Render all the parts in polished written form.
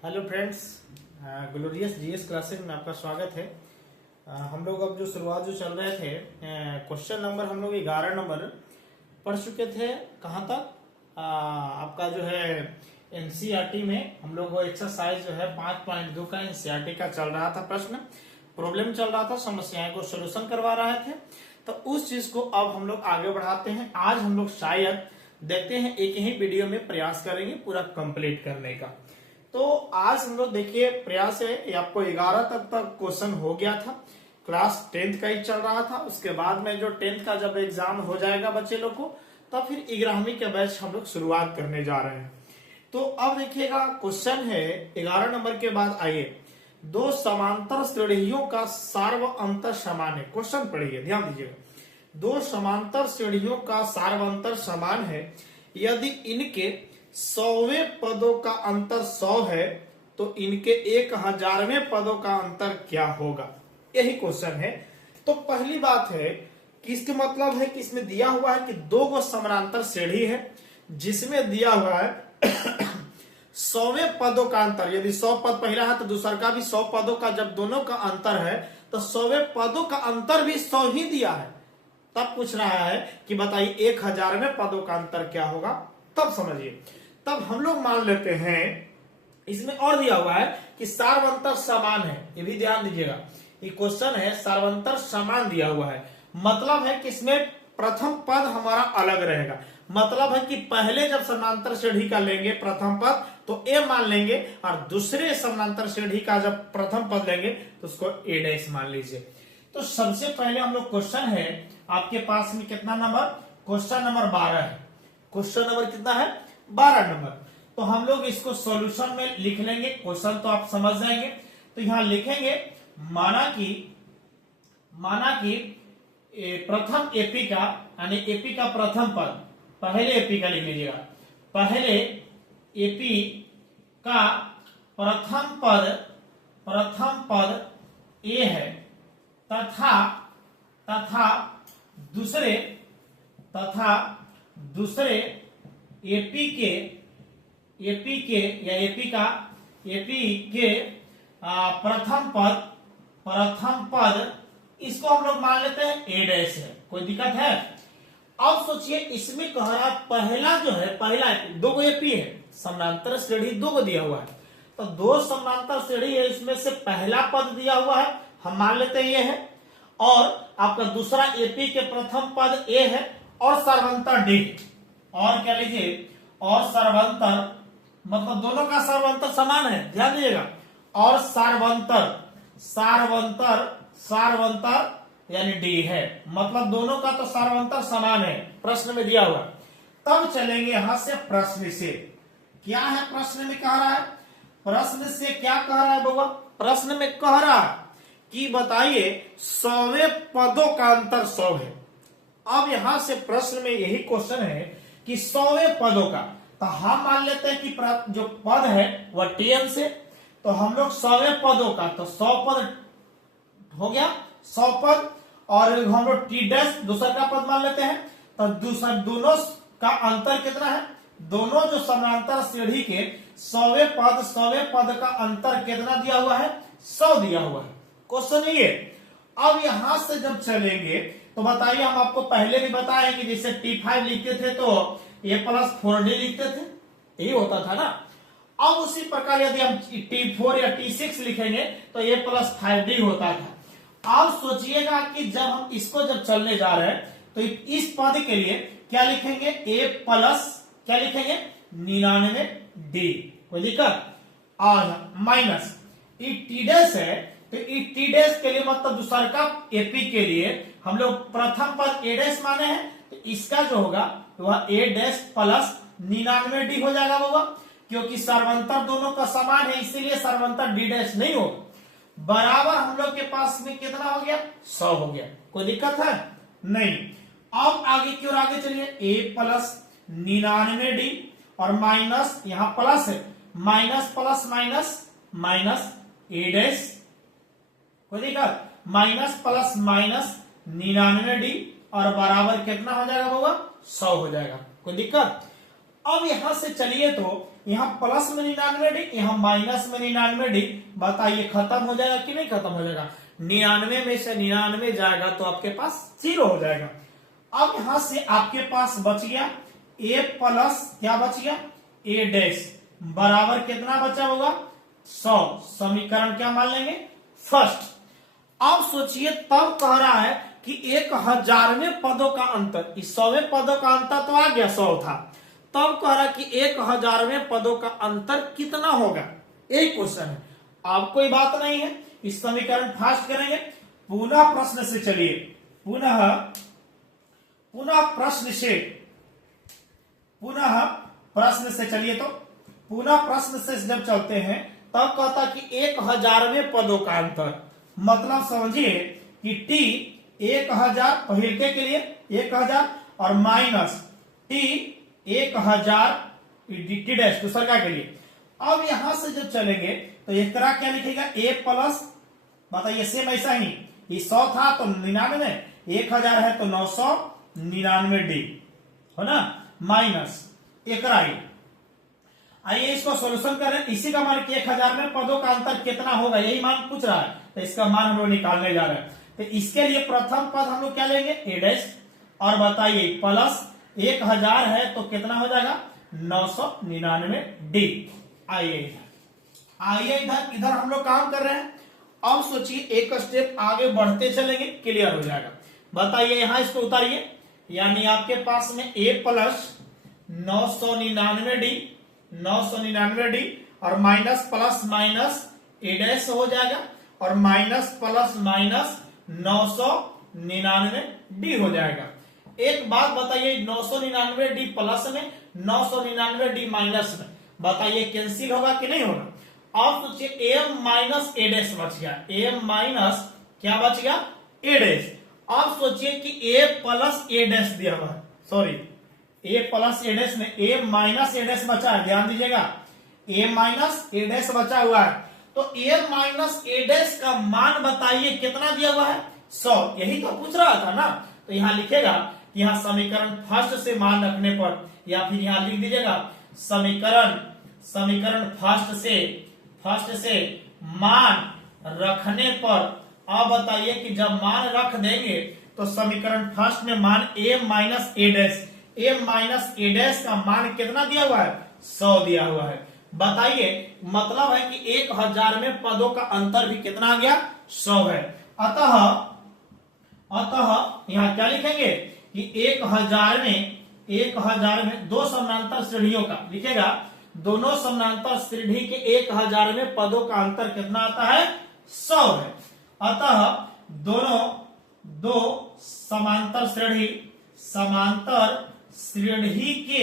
Hello friends, glorious GS classes में आपका स्वागत है। हम लोग अब जो शुरुआत जो चल रहे थे, क्वेश्चन नंबर हम लोग 11 नंबर पढ़ चुके थे। कहाँ तक? आपका जो है एनसीईआरटी में हम लोग वो एक्सरसाइज जो है 5.2 का एनसीईआरटी का चल रहा था, प्रश्न प्रॉब्लम चल रहा था, समस्याएं को सोल्यूशन करवा रहे थे। तो उस चीज को अब हम लोग आगे बढ़ाते हैं। आज हम लोग शायद देखते हैं, एक ही वीडियो में प्रयास करेंगे पूरा कंप्लीट करने का। तो आज हम लोग देखिए प्रयास है, ये आपको 11 तक क्वेश्चन हो गया था, क्लास 10th का ही चल रहा था। उसके बाद में जो 10th का जब एग्जाम हो जाएगा बच्चे लोग को, तब फिर 11वीं के बैच हम लोग शुरुआत करने जा रहे हैं। तो अब देखिएगा क्वेश्चन है 11 नंबर के बाद आइए, दो समांतर श्रेणियों का सार्व अंतर समान है। क्वेश्चन पढ़िए, ध्यान दीजिएगा। दो समांतर श्रेणियों का सार्व अंतर समान है यदि इनके 100वें पदों का अंतर 100 है तो इनके 1000वें पदों का अंतर क्या होगा? यही क्वेश्चन है। तो पहली बात है कि इसके मतलब है कि इसमें दिया हुआ है कि दो गो समानांतर श्रेणी है जिसमें दिया हुआ है 100वें पदों का अंतर। यदि 100 पद पहला है तो दूसरा का भी 100 पदों का जब दोनों का अंतर है तो 100वें पदों का अंतर भी 100 ही दिया है। तब पूछ रहा है कि बताइए 1000वें पदों का अंतर क्या होगा। तब समझिए, तब हम लोग मान लेते हैं, इसमें और दिया हुआ है कि सार्वंतर समान है। ये भी ध्यान दीजिएगा, ये क्वेश्चन है सार्वंतर समान दिया हुआ है। मतलब है कि इसमें प्रथम पद हमारा अलग रहेगा। मतलब है कि पहले जब समांतर श्रेणी का लेंगे प्रथम पद तो ए मान लेंगे, और दूसरे समांतर श्रेणी का जब प्रथम पद लेंगे तो उसको ए डैश मान लीजिए। तो सबसे पहले हम लोग क्वेश्चन है आपके पास में कितना नंबर? क्वेश्चन नंबर 12 है। क्वेश्चन नंबर कितना है? 12 नंबर। तो हम लोग इसको सॉल्यूशन में लिख लेंगे, क्वेश्चन तो आप समझ जाएंगे। तो यहां लिखेंगे माना कि प्रथम एपी का, यानी एपी का प्रथम पद, पहले एपी का लिख लीजिएगा। पहले एपी का प्रथम पद ए है तथा दूसरे एपी के प्रथम पद इसको हम लोग मान लेते हैं ए डैश है। कोई दिक्कत है? अब सोचिए, इसमें कह रहा पहला जो है, पहला दो गो एपी है, समानांतर श्रेणी दो गो दिया हुआ है। तो दो समानांतर श्रेणी है, इसमें से पहला पद दिया हुआ है, हम मान लेते हैं ये है, और आपका दूसरा एपी के प्रथम पद ए है, और सर्वंतर डी। और क्या लीजिए? और सर्वंतर, मतलब दोनों का सर्वंतर समान है, ध्यान दीजिएगा। और सार्वंतर यानी डी है, मतलब दोनों का तो सार्वंतर समान है, प्रश्न में दिया हुआ। तब चलेंगे यहां से प्रश्न से। क्या है प्रश्न में कह रहा है? प्रश्न से क्या कह रहा है बाबा? प्रश्न में कह रहा है कि बताइए 100वें पदों का अंतर 100 है। अब यहां से प्रश्न में यही क्वेश्चन है कि 100वें पदों का, तो हम मान लेते हैं कि जो पद है वह टीएम से, तो हम लोग 100वें पदों का, तो 100 पद हो गया, 100 पद, और हम लोग टी डैश दूसरा का पद मान लेते हैं। तो दूसरा दोनों का अंतर कितना है? दोनों जो समांतर श्रेणी के 100वें पद का अंतर कितना दिया हुआ है? 100 दिया हुआ है। क्वेश्चन ये। अब यहां से जब चलेंगे तो बताइए, हम आपको पहले भी बताए कि जैसे T5 लिखते थे तो a + 4d लिखते थे, यही होता था ना। अब उसी प्रकार यदि हम T4 या T6 लिखेंगे तो a + 5d होता था। अब सोचिएगा कि जब हम इसको जब चलने जा रहे हैं तो इस पद के लिए क्या लिखेंगे? a प्लस क्या लिखेंगे? 99d। कोई दिक्कत? और माइनस टी डैश है, तो टी डैश के लिए मतलब दूसरा का एपी के लिए हम लोग प्रथम पद ए डैश माने हैं, तो इसका जो होगा वह ए डैश प्लस 99d हो जाएगा बाबा, क्योंकि सर्वंतर दोनों का समान है, इसीलिए सर्वंतर डी डैश नहीं होगा। बराबर हम लोग के पास में कितना हो गया? 100 हो गया। कोई दिक्कत है? नहीं। अब आगे की ओर आगे चलिए, a + 99d और माइनस, यहां प्लस है, माइनस प्लस माइनस ए डैश। कोई दिक्कत? माइनस प्लस माइनस 99d और बराबर कितना हो जाएगा बाबा? 100 हो जाएगा। कोई दिक्कत? अब यहां से चलिए तो यहाँ प्लस में 99D, यहाँ माइनस में 99D, बताइए खत्म हो जाएगा कि नहीं खत्म हो जाएगा? 99 में से 99 जाएगा तो आपके पास 0 हो जाएगा। अब यहां से आपके पास बच गया a प्लस क्या बच गया a डैश बराबर कितना बचा होगा 100। समीकरण क्या मान लेंगे फर्स्ट। अब सोचिए तब कह रहा है कि 1000वें पदों का अंतर, इस 100वें पदों का अंतर तो आ गया 100 था, तब कह रहा है कि 1000वें पदों का अंतर कितना होगा, एक क्वेश्चन है। अब कोई बात नहीं है, इस समीकरण फास्ट करेंगे। पुनः प्रश्न से चलिए, पुनः प्रश्न से चलिए तो पुनः प्रश्न से जब चलते हैं तब कहता कि 1000वें पदों का अंतर, मतलब समझिए कि t 1000 पहिलके के लिए 1000 और माइनस t 1000 टी डैश दूसरा के लिए। अब यहां से जब चलेंगे तो एक तरह क्या लिखेगा a प्लस, बताइए सेम ऐसा ही, ये 100 था तो 99, 1000 है तो 999D हो ना, माइनस एक राइट। आइए इसको सोल्यूशन करें। इसी का मान 1000 में पदों का अंतर कितना होगा यही मान पूछ रहा है, तो इसका मान हम लोग निकालने जा रहे हैं। तो इसके लिए प्रथम पद हम लोग क्या लेंगे a डैश, और बताइए प्लस 1000 है तो कितना हो जाएगा 999D। आइए इधर हम लोग काम कर रहे हैं। अब सोचिए एक स्टेप आगे बढ़ते चलेंगे, क्लियर हो जाएगा। बताइए यहां इसको उतारिए, यानी आपके पास में a प्लस 999D और minus plus minus a dash हो जाएगा, और माइनस प्लस माइनस 999D हो जाएगा। एक बात बताइए 999D प्लस में 999D माइनस में, बताइए कैंसिल होगा कि नहीं होगा? अब सोचिए a माइनस a डैश बच गया, a माइनस क्या बच गया a डैश। अब सोचिए कि a प्लस a डैश दिया हुआ है, sorry a plus a dash में a माइनस a डैश बचा है, ध्यान दीजिएगा a माइनस a डैश बचा हुआ है, तो a माइनस a डैश का मान बताइए कितना दिया हुआ है 100, यही तो पूछ रहा था ना। तो यहां लिखेगा कि यहाँ समीकरण फर्स्ट से मान रखने पर, या फिर यहां लिख दीजिएगा समीकरण फर्स्ट से मान रखने पर। अब बताइए कि जब मान रख देंगे तो समीकरण फर्स्ट में मान a माइनस a डैश का मान कितना दिया हुआ है 100 दिया हुआ है। बताइए मतलब है कि 1000 में पदों का अंतर भी कितना आ गया 100 है। अतः यहां क्या लिखेंगे कि 1000 में दो समानांतर श्रेणियों का लिखेगा, दोनों समानांतर श्रेणी के 1000 में पदों का अंतर कितना आता है 100 है। अतः दोनों दो समांतर श्रेणी के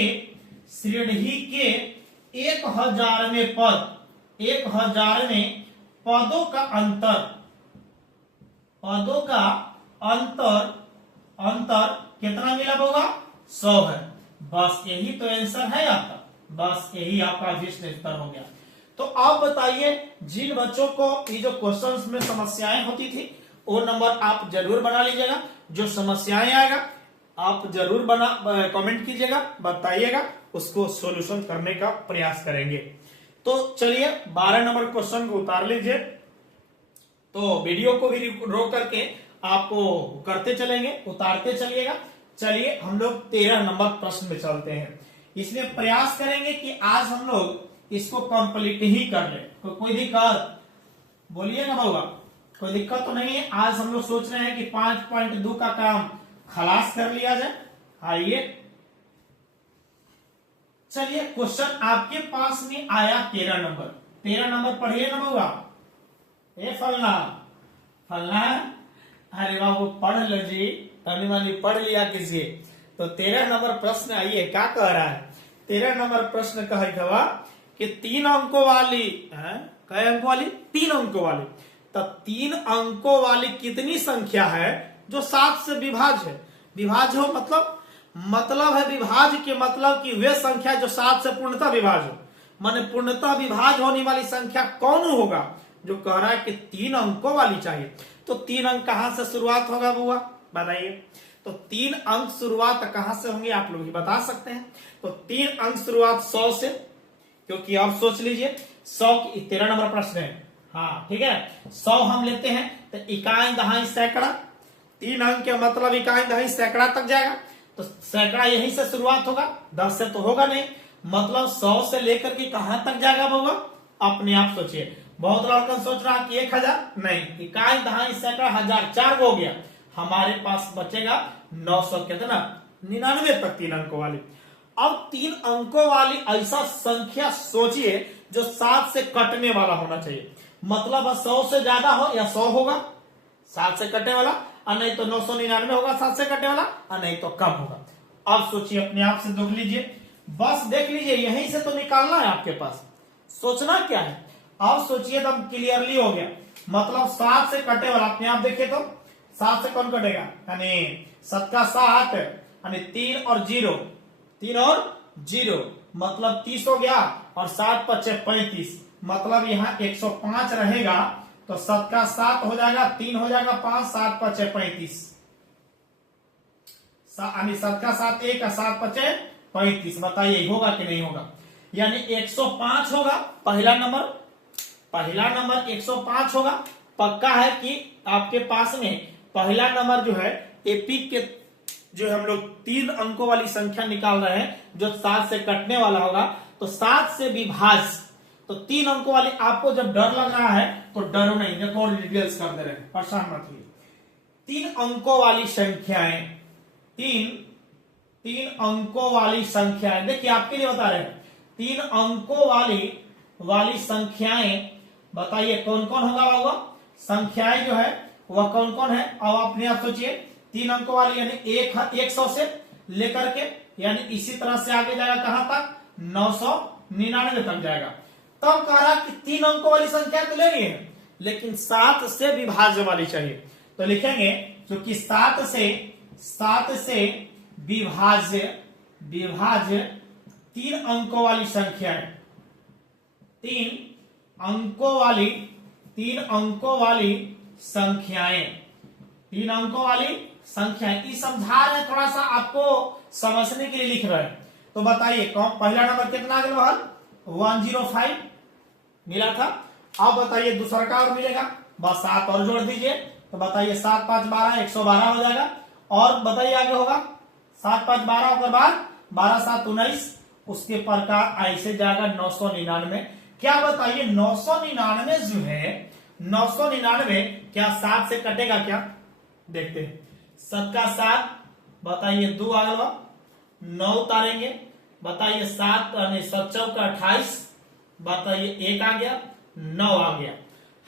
1000 में पदों का अंतर कितना मिला होगा 100 है। बस यही तो आंसर है आपका, बस यही आपका विश्लेषण उत्तर हो गया। तो आप बताइए जिन बच्चों को ये जो क्वेश्चंस में समस्याएं होती थी वो नंबर आप जरूर बना लीजिएगा, जो समस्याएं आएगा आप जरूर कमेंट कीजिएगा, बताइएगा, उसको सॉल्यूशन करने का प्रयास करेंगे। तो चलिए 12 नंबर क्वेश्चन को उतार लीजिए। तो वीडियो को भी रोक करके आपको करते चलेंगे, उतारते चलिएगा। चलिए हम लोग 13 नंबर प्रश्न में चलते हैं। इसमें प्रयास करेंगे कि आज हम लोग इसको कंप्लीट ही कर ले। तो कोई दिक्कत बोलिएगा बाबा, कोई दिक्कत तो नहीं है? आज हम लोग सोच रहे हैं कि 5.2 का काम खलास कर लिया जाए। आइए चलिए क्वेश्चन आपके पास में आया 13 नंबर पढ़िए ना बाबा। ए फलना अरे बाबू पढ़ लो जी, तनी मनी पढ़ लिया किसी। तो 13 नंबर प्रश्न आइए क्या कह रहा है। 13 नंबर प्रश्न कहा कि 3 अंकों वाली कई अंकों वाली 3 अंकों वाली, तो 3 अंकों वाली कितनी संख्या है जो 7 से विभाज्य है। विभाज्य हो मतलब है विभाज्य के मतलब कि वे संख्या जो 7 से पूर्णतः विभाज्य हो, माने पूर्णतः विभाज्य होने वाली संख्या कौन होगा, जो कह रहा है कि 3 अंकों वाली चाहिए। तो 3 अंक कहां से शुरुआत होगा बुआ बताइए। तो 3 अंक शुरुआत कहां से होंगे आप लोग ही बता सकते हैं। तो 3 अंक शुरुआत 100 से, क्योंकि आप सोच लीजिए 100 13 नंबर प्रश्न है। हाँ ठीक है, 100 हम लेते हैं तो इकाई दहाई सैकड़ा, 3 अंक के मतलब इकाई दहाई सैकड़ा तक जाएगा। तो सैकड़ा यहीं से शुरुआत होगा, 10 से तो होगा नहीं, मतलब 100 से लेकर के कहां तक जाएगा बाबा, अपने आप सोचिए। बहुत लड़का सोच रहा कि 1000, नहीं, इकाई दहाई सैकड़ा 1000, 4 हो गया, हमारे पास बचेगा 900 कितना 99 तक 3 अंकों वाली। अब 3 अंकों वाली ऐसा संख्या सोचिए जो 7 से कटने वाला होना चाहिए, मतलब 100 से ज्यादा हो या 100 होगा 7 से कटने वाला, और नहीं तो 999 होगा 7 से कटने वाला, और नहीं तो कम होगा। अब सोचिए, अपने आप से देख लीजिए, बस देख लीजिए, यहीं से तो निकालना है आपके पास, सोचना क्या है। अब सोचिए तो क्लियरली हो गया, मतलब 7 से कटे वाला, अपने आप देखिए तो 7 से कौन कटेगा, यानी 7 का 7, यानी 3 और 0 मतलब 30 हो गया, और 7 पचे 35, मतलब यहाँ 105 रहेगा, तो 7 का 7 हो जाएगा, 3 हो जाएगा 5, 7 पचे 35, यानी 7 का 7 1 का 7 पचे 35, बताइए होगा कि नहीं होगा, यानी 105 होगा पहला नंबर 105 होगा। पक्का है कि आपके पास में पहला नंबर जो है एपी के जो हम लोग 3 अंकों वाली संख्या निकाल रहे हैं जो 7 से कटने वाला होगा, तो 7 से विभाज्य, तो 3 अंकों वाली। आपको जब डर लग रहा है तो डरो नहीं, देखो और डिटेल्स कर दे रहे हैं, परेशान मत होइए। 3 अंकों वाली संख्याएं, 3 अंकों वाली संख्याएं, देखिए आपके लिए बता रहे हैं, 3 अंकों वाली संख्याएं, बताइए कौन कौन होगा संख्याएं जो है वह कौन कौन है। अब अपने आप सोचिए, 3 अंकों वाली यानी 100 से लेकर के, यानी इसी तरह से आगे जाएगा कहां तक, 999 तक जाएगा। तब कह रहा कि 3 अंकों वाली संख्या तो लेनी है, लेकिन 7 से विभाज्य वाली चाहिए, तो लिखेंगे क्योंकि 7 से विभाज्य 3 अंकों वाली संख्याएं, 3 अंकों वाली संख्याएं, ये समझा रहे हैं, थोड़ा सा आपको समझने के लिए लिख रहे हैं। तो बताइए कौन पहला नंबर कितना आ गया, 105 मिला था। अब बताइए दूसरा का और मिलेगा, बस 7 और जोड़ दीजिए, तो बताइए 7 5 12 112 हो जाएगा। और बताइए आगे होगा 7 5 12 के बाद 12 7 19, उसके प्रकार ऐसे जाएगा 999। क्या बताइए 999 जो है, 999 क्या 7 से कटेगा क्या, देखते हैं। 7 का 7, बताइए 2 आ गया, 9 उतारेंगे, बताइए 7 7 चौका 28, बताइए 1 आ गया, 9 आ गया।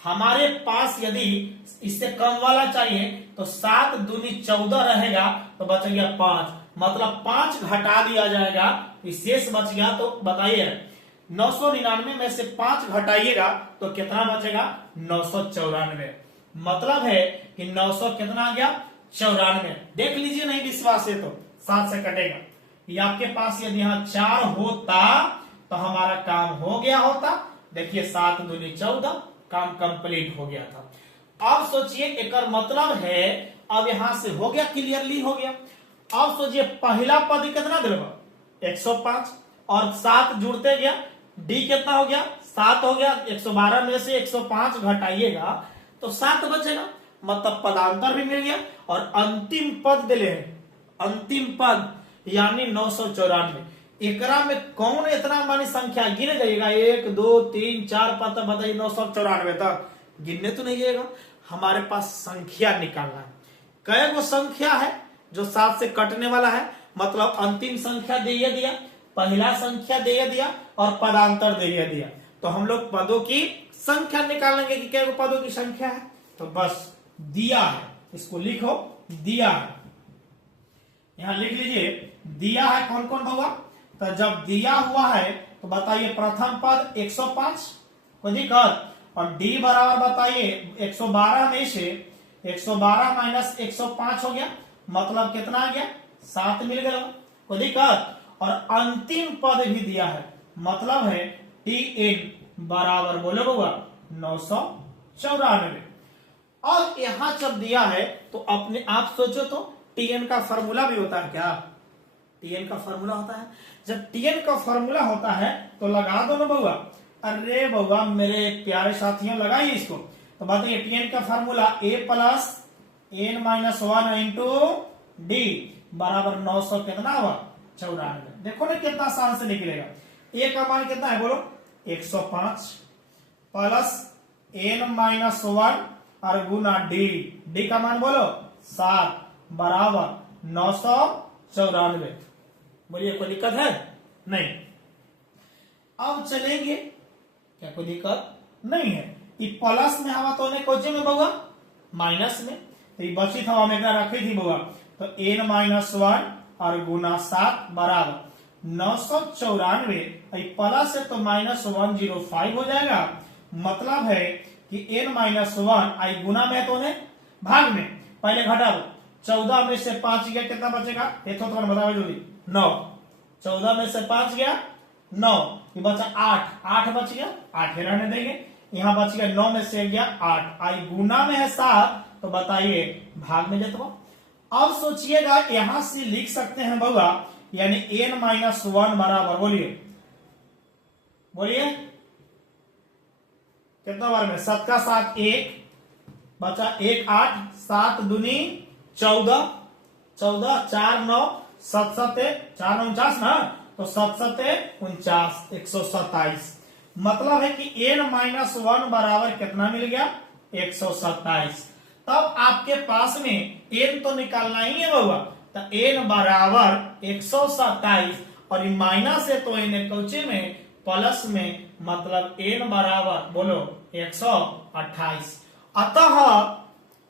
हमारे पास यदि इससे कम वाला चाहिए तो 7 दूनी 14 रहेगा, तो बच गया 5, मतलब 5 घटा दिया जाएगा, शेष बच गया। तो बताइए 999 में से 5 घटाइएगा तो कितना बचेगा, 994। मतलब है कि 900 कितना आ गया, 94। देख लीजिए, नहीं विश्वास है तो 7 से कटेगा। ये आपके पास यदि यहाँ 4 होता तो हमारा काम हो गया होता। देखिए 7 दूनी 14, काम कंप्लीट हो गया था। अब सोचिए एक मतलब है, अब यहां से हो गया, क्लियरली हो गया। अब सोचिए पहला पद कितना दिलवा, 105, और 7 जुड़ते गया, डी कितना हो गया, 7 हो गया। 112 में से 105 घटाइएगा तो 7 बचेगा, मतलब पदांतर भी मिल गया। और अंतिम पद दिले हैं, अंतिम पद यानी 994। एकरा में कौन इतना मानी संख्या गिने जाइएगा, 1 2 3 4 पद, बताइए 994 तक गिनने तो नहीं जाएगा। हमारे पास संख्या निकालना है, कई वो संख्या है जो 7 से कटने वाला है, मतलब अंतिम संख्या दे दिया, पहला संख्या दे दिया, और पदांतर दे दिया। तो हम लोग पदों की संख्या निकालेंगे कि क्या पदों की संख्या है, तो बस दिया है, इसको लिखो, दिया है, यहां लिख लीजिए दिया है। कौन कौन होगा, तो जब दिया हुआ है तो बताइए प्रथम पद 105, कोई दिक्कत, और डी बराबर बताइए 112 में से 112 माइनस 105 हो गया, मतलब कितना आ गया, 7 मिल गया, कोई दिक्कत। और अंतिम पद भी दिया है, मतलब है टी एन बराबर बोले होगा 994। अब यहां जब दिया है तो अपने आप सोचो तो टीएन का फॉर्मूला भी होता है क्या? टीएन का फॉर्मूला होता है। जब टीएन का फॉर्मूला होता है तो लगा दो ना बउआ। अरे बउआ मेरे प्यारे साथियों लगाइए इसको। तो बताइए टीएन का formula A plus N minus one into D बराबर 900 कितना हुआ? 94। देखो ना कितना आसान से निकलेगा। ए का मान कितना है बोलो? 105 प्लस एन माइनस वन और गुना डी, डी का मान बोलो 7 बराबर 994। बोलिए कोई दिक्कत है? नहीं। अब चलेंगे, क्या कोई दिक्कत नहीं है? ये प्लस में हवा तो कोचे में बउआ माइनस में, तो ये बची था हमें रखी थी बउआ, तो एन माइनस वन और गुना 7 बराबर 994। प्लस है तो माइनस 105 हो जाएगा। मतलब है कि एन माइनस वन आई गुना में तो ने भाग में, पहले घटा दो। 14 में से 5 गया कितना बचेगा? ये तो बताओ जल्दी। 9। 14 में से 5 गया 9, ये बचा 8, 8 बच गया, 8 ही रहने देंगे। यहाँ बच गया 9 में से गया 8, आई गुना में है 7, तो बताइए भाग में जाता। अब सोचिएगा यहां से लिख सकते हैं बउआ, यानी एन माइनस वन बराबर बोलिए बोलिए कितना बार में? 7 का 7 1 बचा 1 8, 7 दूनी 14, 14 4 9 7 7 4 9 49 ना, तो 7 7 49 127। मतलब है कि एन माइनस वन बराबर कितना मिल गया? 127। तब आपके पास में एन तो निकालना ही है बउआ, तो एन बराबर 127 और माइनस है तो एन कौचे में प्लस में, मतलब एन बराबर बोलो 128। अतः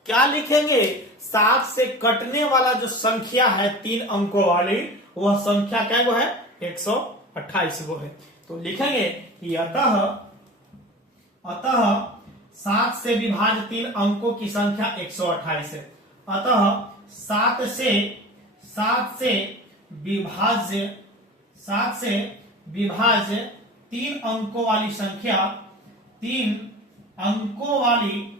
क्या लिखेंगे? 7 से कटने वाला जो संख्या है 3 अंकों वाली, वह संख्या क्या वो है? 128 वो है। तो लिखेंगे कि अतः 7 से विभाज्य 3 अंकों की संख्या 128 है। अतः 7 से विभाज्य 3 अंकों वाली संख्या, 3 अंकों वाली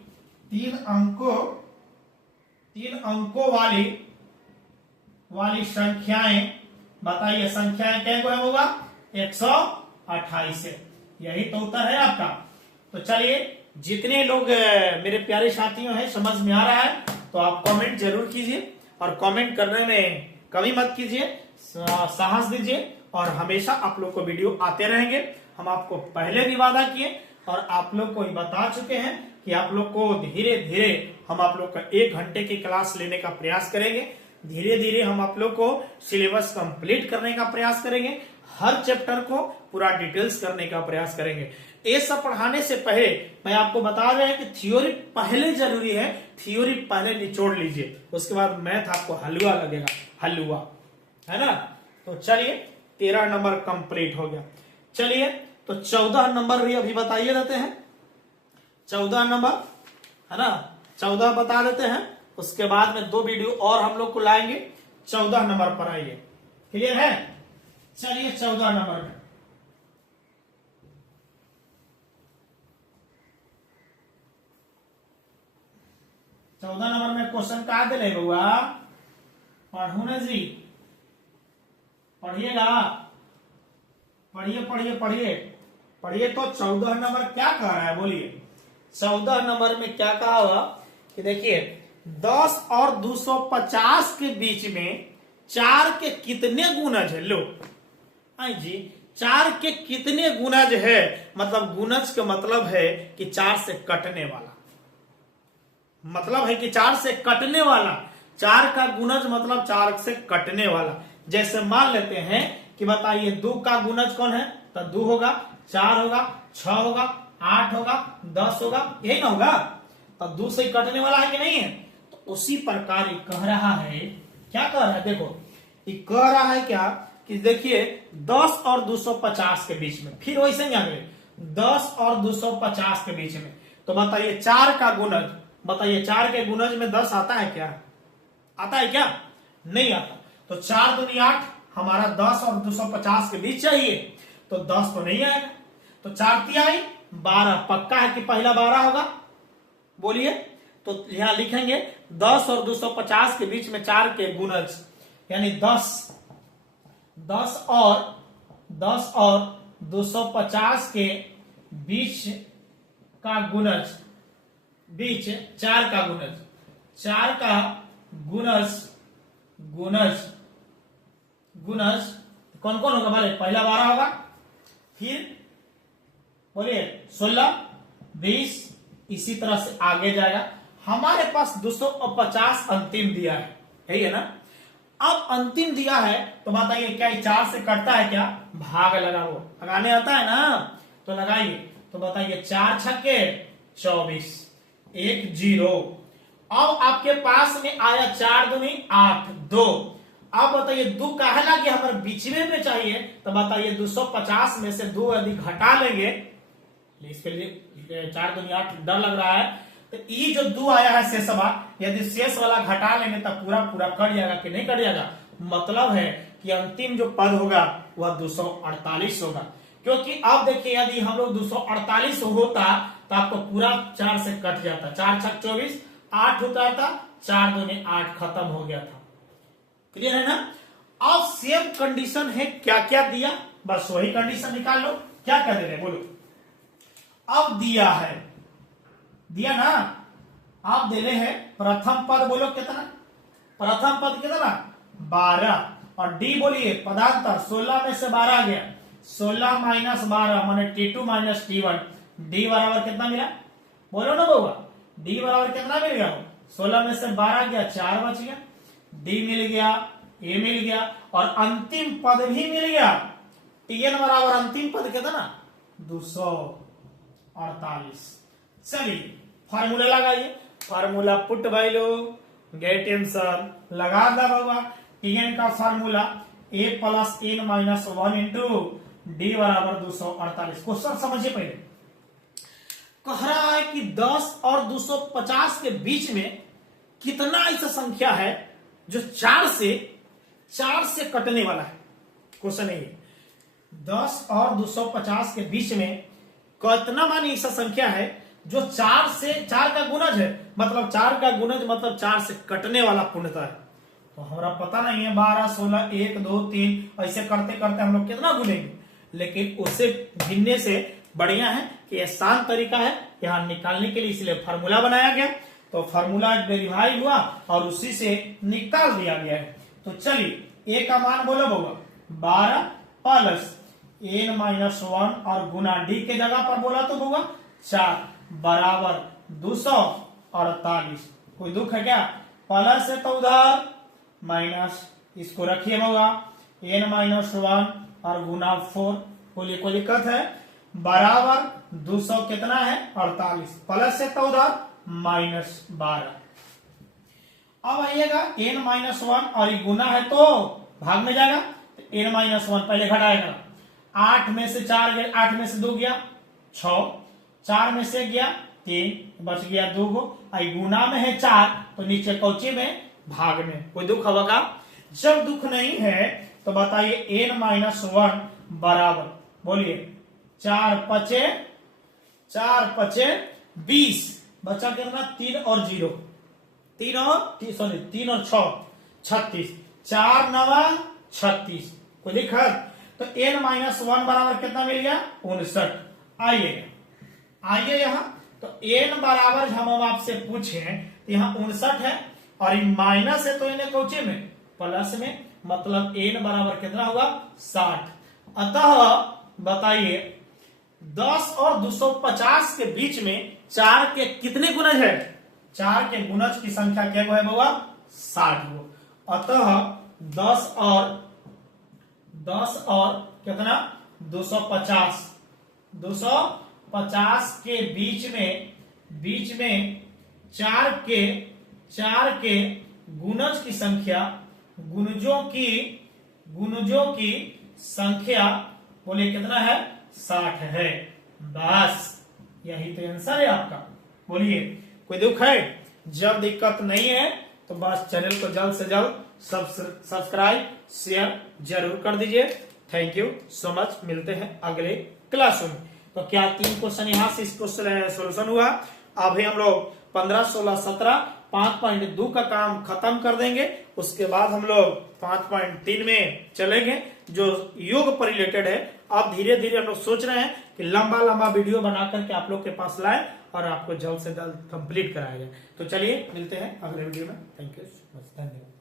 संख्याएं बताइए। संख्याएं क्या होगा? 128 है। यही तो उत्तर है आपका। तो चलिए, जितने लोग मेरे प्यारे साथियों हैं समझ में आ रहा है तो आप कमेंट जरूर कीजिए, और कमेंट करने में कमी मत कीजिए, साहस दीजिए, और हमेशा आप लोग को वीडियो आते रहेंगे। हम आपको पहले भी वादा किए और आप लोग को बता चुके हैं कि आप लोग को धीरे धीरे हम आप लोग का 1 घंटे की क्लास लेने का प्रयास करेंगे। धीरे धीरे हम आप लोग को सिलेबस कंप्लीट करने का प्रयास करेंगे, हर चैप्टर को पूरा डिटेल्स करने का प्रयास करेंगे। ये सब पढ़ाने से पहले मैं आपको बता रहे हैं कि थ्योरी पहले जरूरी है, थ्योरी पहले निचोड़ लीजिए, उसके बाद मैथ आपको हलवा लगेगा, हलवा, है ना। तो चलिए 13 नंबर कंप्लीट हो गया। चलिए तो 14 नंबर भी अभी बताइए देते हैं। 14 नंबर है ना, 14 बता देते हैं, उसके बाद में 2 वीडियो और हम लोग को लाएंगे। 14 नंबर पर आइए, क्लियर है? चलिए 14 नंबर में 14 नंबर में क्वेश्चन का दे बउआ, पढ़ू न जी, पढ़िएगा, पढ़िए पढ़िए पढ़िए पढ़िए। तो 14 नंबर क्या कह रहा है बोलिए? 14 नंबर में क्या कहा हुआ कि देखिए 10 और 250 के बीच में 4 के कितने गुणज है? लो आई जी, 4 के कितने गुणज है? मतलब गुणज का मतलब है कि 4 से कटने वाला, मतलब है कि 4 से कटने वाला। 4 का गुणज मतलब 4 से कटने वाला। जैसे मान लेते हैं कि बताइए 2 का गुणज कौन है? तो 2 होगा, 4 होगा, 6 होगा, 8 होगा, 10 होगा, यही ना होगा। तो 2 से कटने वाला है कि नहीं है? तो उसी प्रकार ये कह रहा है, क्या कह रहा है? देखो ये कह रहा है क्या कि देखिए 10 और 250 के बीच में, फिर वैसे ही आगे 10 और 250 के बीच में, तो बताइए 4 का गुणज, बताइए 4 के गुणज में 10 आता है क्या? आता है क्या? नहीं आता। तो 4 दूनी 8, हमारा 10 और 250 के बीच चाहिए, तो 10 तो नहीं आएगा। तो 4 तिहाई 12, पक्का है कि पहला 12 होगा? बोलिए तो यहां लिखेंगे 10 और 250 के बीच में 4 के गुणज, यानी 10 और 250 के बीच का गुणज, बीच 4 का गुणज, 4 का गुणज कौन कौन होगा बोले? पहला 12 होगा, फिर बोलिए 16, 20, इसी तरह से आगे जाएगा। हमारे पास 250 अंतिम दिया है, यही है ना। अब अंतिम दिया है तो बताइए क्या 4 से कटता है क्या? भाग लगाओ, लगाने आता है ना, तो लगाइए। तो बताइए 4 छक्के 24, 1 0। अब आपके पास में आया 4 दूनी 8, 2। अब बताइए 2 काहे लगे हमारे बीच में चाहिए, तो बताइए 250 में से 2 यदि घटा लेंगे, इसके लिए 4 दूनी 8 डर लग रहा है, तो ये जो 2 आया है शेष वाला, यदि शेष वाला घटा लेंगे तो पूरा कट जाएगा कि नहीं कट जाएगा? मतलब है कि अंतिम जो पद होगा वह 248 होगा। क्योंकि अब देखिए यदि हम लोग 248 होता तो आपको पूरा 4 से कट जाता, 4 छक 24, 8 होता था, 4 दूनी 8 खत्म हो गया था। क्लियर है ना। अब सेम कंडीशन है, क्या क्या दिया बस वही कंडीशन निकाल लो। क्या क्या दे रहे बोलो? अब दिया है, दिया ना, आप दे रहे हैं प्रथम पद, बोलो कितना? प्रथम पद कितना? 12। और डी बोलिए पदांतर, 16 में से 12 गया, 16 माइनस 12 माने T2 माइनस T1। डी बराबर कितना मिला? बोलो ना बउआ, डी बराबर कितना मिल गया? 16 में से 12 गया, 4 बच गया, डी मिल गया, ए मिल गया, और अंतिम पद भी मिल गया। Tn बराबर अंतिम पद कितना? 248। चलिए फार्मूला लगाइए, formula put value get answer लगा दा बाबा। Tn का formula a plus n minus 1 into D बराबर 248। क्वेश्चन समझिए पहले, कह रहा है कि 10 और 250 के बीच में कितना ऐसा संख्या है जो 4 से कटने वाला है। क्वेश्चन है 10 और 250 के बीच में कितना मानी ऐसा संख्या है जो 4 का गुणज है, मतलब 4 का गुणज मतलब 4 से कटने वाला पूर्णता है। तो हमारा पता नहीं है 12, 16, 1, 2, 3 ऐसे करते करते हम लोग कितना गुनेंगे, लेकिन उससे गिनने से बढ़िया है कि आसान तरीका है यहां निकालने के लिए, इसलिए फार्मूला बनाया गया। तो फार्मूला डेरिवाइव हुआ और उसी से निकाल दिया गया है। तो चलिए ए का मान बोलो बउआ 12 प्लस n माइनस 1 और गुना डी के जगह पर बोला तो बउआ 4 बराबर 248। कोई दुख है क्या? प्लस है तो उधर माइनस, इसको रखिए बउआ n माइनस 1 और गुना 4, बोलिए कोई दिक्कत है? बराबर 200 कितना है? 48, प्लस है तो उधर माइनस 12। अब आइएगा n माइनस 1 और ये गुना है तो भाग में जाएगा, तो n माइनस 1 पहले घटाएगा, 8 में से 4 गया, 8 में से 2 गया 6, 4 में से गया 3, बच गया 2 गो, आई गुना में है 4 तो नीचे कौचे में? भाग में। कोई दुख होगा? जब दुख नहीं है तो बताइए n माइनस 1 बराबर, बोलिए 4 पचे 20, बचा कितना? 3 और 0, 3 और 6 36, 4 9 36। कोई दिक्कत? तो n माइनस 1 बराबर कितना मिल गया? 59। आइए यहां, तो n बराबर हम आपसे पूछे तो यहाँ 59 है और ये माइनस है तो इन्हें कौचे में? प्लस में, मतलब n बराबर कितना होगा? 60। अतः बताइए 10 और 250 के बीच में 4 के कितने गुणज है? 4 के गुणज की संख्या क्या है बउआ? 60 गो। अतः 10 और कितना? 250 के बीच में 4 के गुणज की संख्या, गुणजों की संख्या बोलिए कितना है? 60 है। बस यही तो आंसर है आपका। बोलिए कोई दुख है? जब दिक्कत नहीं है तो बस चैनल को जल्द से जल्द सब्सक्राइब शेयर जरूर कर दीजिए। थैंक यू सो मच, मिलते हैं अगले क्लास में। तो क्या 3 क्वेश्चन यहाँ से इस क्वेश्चन सोल्यूशन हुआ अभी हम लोग 15, 16, 17 5.2 का काम खत्म कर देंगे। उसके बाद हम लोग 5.3 में चलेंगे जो योग पर रिलेटेड है। अब धीरे धीरे हम लोग सोच रहे हैं कि लंबा लंबा वीडियो बना करके आप लोग के पास लाए और आपको जल्द से जल्द कंप्लीट कराया जाए। तो चलिए मिलते हैं अगले वीडियो में। थैंक यू, धन्यवाद।